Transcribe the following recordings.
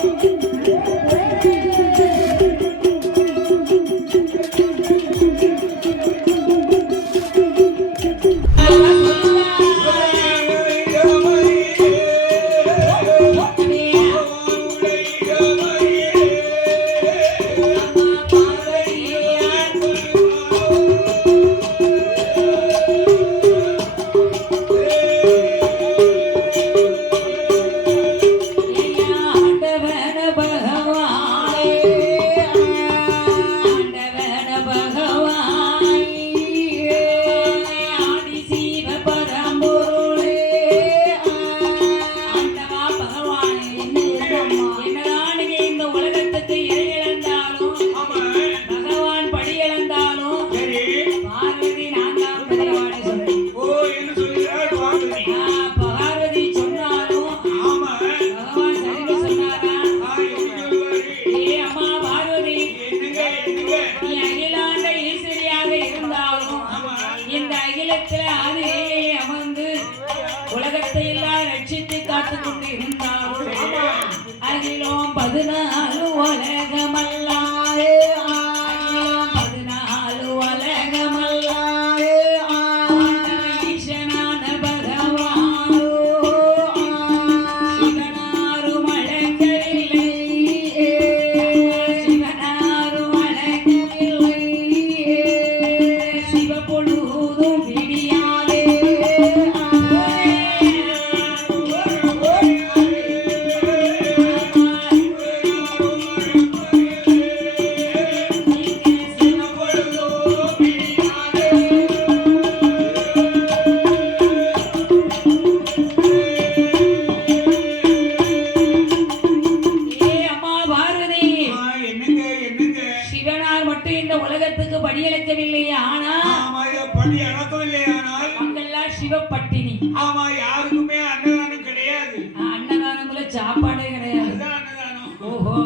Thank you. பதினாலு உலகமல்லாயே இந்த உலகத்துக்கு படியளிக்கவில்லை ஆனா பணி அளக்கவில்லை ஆனால் மக்கள்லாம் சிவப்பட்டினி. ஆமா யாருக்குமே அன்னதானம் கிடையாது. அன்னதானத்துல சாப்பாடே கிடையாது. ஓஹோ.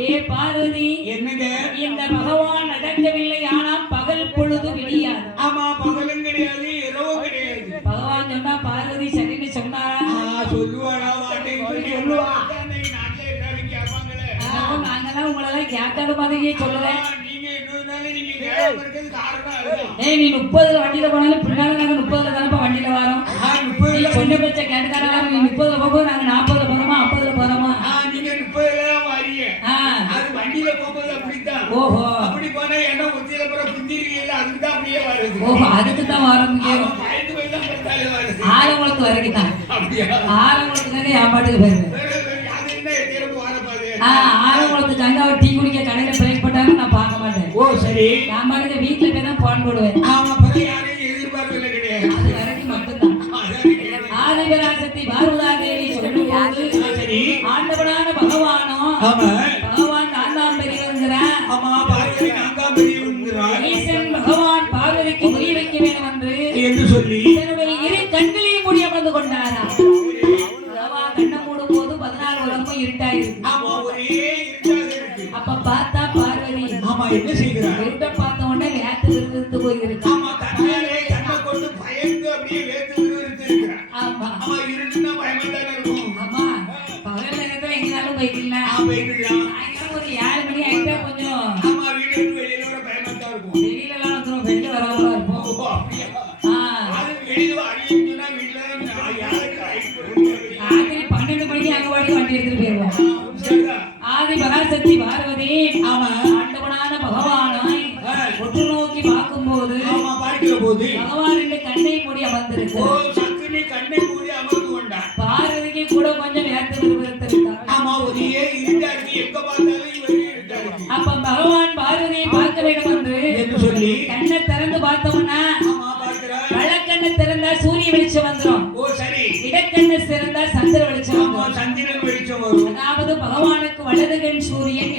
ஏ பார்வதி என்னங்க இந்த பகவான் நடக்கவில்லை ஆனா பகல் பொழுது விடியாது. ஆமா பகலும் கிடையாது இரவும் கிடையாது. பகவான் சொன்னா பார்வதி சரின்னு சொன்னாரா? ஆ, சொல்லுவாடா வாட்டேன்னு சொல்லி சொல்லுவா நாங்கெல்லாம் உங்களெல்லாம் கேட்காத மாதிரியே சொல்லுவேன். ஏய். நீ முப்பதுல வண்டியில போனாலும் பின்னால நாங்க முப்பதுல தானப்பா வண்டியில வரோம். நீ பேச்ச கேட்டுதானே வரோம். நீ முப்பதுல போகும்போது நாங்க நாற்பதுல போறோமா ஐம்பதுல போறோமா? நீங்க முப்பதுல ஆ. அது வண்டியில போகும்போது அப்படித்தான். ஓஹோ. அப்படி போனா என்ன ஒத்தியில புற புந்திரிகள் அதுக்கு தான் அப்படியே வருது. ஓஹோ அதுக்கு தான் வரோம் அவன் பயந்து போய் தான் பார்த்தாலே வருது. ஆலங்குளத்து வரைக்கும் தான் அப்படியா? ஆலங்குளத்துக்காக என் பாட்டுக்கு போயிருவேன் வேற வேற அது என்ன எத்தியில போற பாது ஆ ஆலங்குளத்துக்கு அங்க அவர் டீ குடிக்க கடையில ஓ சரி நான் பாருங்க வீட்டுல போய் தான் போன் போடுவேன் ஆமா பிறகு யாரையும் எதிர்பார்க்கல கிடையாது அது வரைக்கும் மட்டும்தான். ஆதிபராசக்தி பார்வதா தேவி சொல்லும்போது சரி ஆண்டவனான பகவானும் ஆமா பகவான் நான் தான் பெரியவங்கிறான் ஆமா பார்வதி நான் தான் பெரியவங்கிறார் ஈசன் பகவான் பார்வதிக்கு புரிய வைக்க வேண்டும் என்று என்று சொல்லி தன்னுடைய இரு கண்களையும் மூடி அமர்ந்து கொண்டாரா கண்ணை மூடும் போது பதினாறு உலகமும் இருட்டாயிருக்கு என்ன செய்கிறார்? இருட்ட பார்த்த உடனே வேத்து விருந்து போயிருக்கு ஆமா கண்ணாலே கண்ணை கொண்டு பயந்து அப்படியே வேத்து விறுவிறுத்து இருக்கிறார். ஆமா. ஆமா இருட்டுன்னா பயமா தானே இருக்கும். ஆமா. பகல் நேரத்துல எங்கனாலும் போய்க்கலாம் ஆ போயிட்டுலாம் சாயங்காலம் ஒரு ஏழு மணி ஆயிட்டா கொஞ்சம் ஆமா வீடு விட்டு வெளியில வர பயமா தான் இருக்கும். வெளியில எல்லாம் வந்துரும். வெளியில வரவங்களா ஓ, இருப்போம். அப்படியா? ஆ, அது வெளியில அடியுதுன்னா வீட்டுல யாருக்கு பன்னெண்டு மணிக்கு அங்க வாடி வண்டி எடுத்துட்டு போயிருவோம். ஆதி பராசக்தி பார்வதி. ஆமா. ஆமா பார்க்கிற போது. பகவான் ரெண்டு கண்ணை மூடி ஓ அமர்ந்திருக்கு சக்குனி கண்ணை மூடி அமர்ந்து கொண்டார். பார்வதிக்கு கூட கொஞ்சம் வேர்த்து விறுவிறுத்திருக்காங்க ஆமா ஒரே இருக்கு எங்க பார்த்தாலும் அப்ப பகவான் பார்வதியை பார்க்க வேண்டும் என்று என்று சொல்லி கண்ணை திறந்து பார்த்தோம்னா வழக்கண்ணை திறந்தா சூரிய வெளிச்சம் வந்துரும். ஓ சரி. இடக்கண்ணை திறந்தா சந்திர வெளிச்சம் சந்திரன் வெளிச்சம் வரும். அதாவது பகவானுக்கு வலது கண் சூரியன்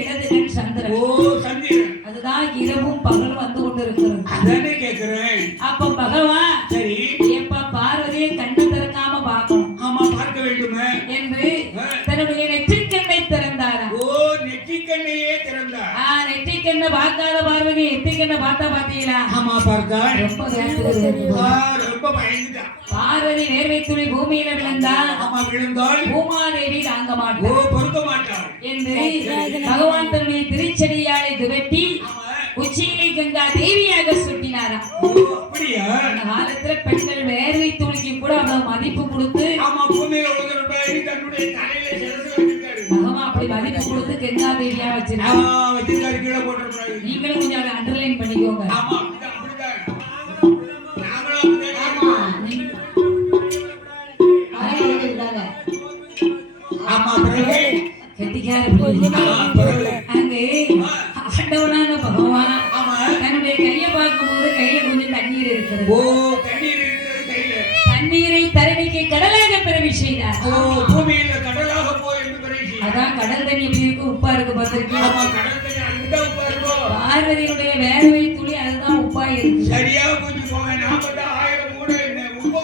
தன்னுடைய நெற்றிக்கண்ணை திறந்தாரா ஓ நெற்றிக்கண்ணையே திறந்தார். ஆ நெற்றிக்கண்ணை பார்க்காத பார்வதி நெற்றிக்கண்ணை பார்த்தா பாத்தீங்களா ஆமா பார்த்தாள். ரொம்ப ரொம்ப பயந்துட்டா. பார்வதி நேர்வை துளி பூமியில விழுந்தா ஆமா விழுந்தாள். பூமாதேவி தாங்க ஓ மாட்டார் பொறுக்க மாட்டாள். என்று பகவான் தன்னுடைய திருச்செடியாலை துவட்டி ஆமா. உச்சியிலை கங்கா தேவியாக அந்த காலத்துல பெண்கள் வேர்வை துளிக்கு கூட அவ்வளவு மதிப்பு கொடுத்து ஆமா பூமியில ஆமா வச்சிருக்காரு கீழே போட்டுருக்காரு நீங்களும் கொஞ்சம் அதை அண்டர்லைன் பண்ணிக்கோங்க. ஆமா தண்ணீர் தரணிக்கு கடலாக பிறவி செய்தார். அதான் கடல் தண்ணி பாருங்கோ பார்வதியினுடைய வேர்வை துளி அதுதான் உப்பா இருக்கு சரியா கொஞ்சம் போங்க. நாம தான் ஆயிரம் கூட உப்ப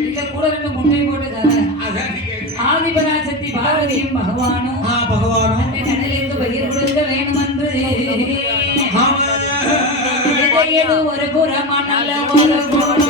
இங்க கூட ரெண்டு முட்டை போட்டு தர அதான் நீ கேக்குற. ஆதிபராசக்தி பார்வதியும் பகவானும். பகவானும். கடலிற்கு பகிர் கொடுக்க ஆமா. எதையது ஒரு புறமா நல்ல ஒரு குணம்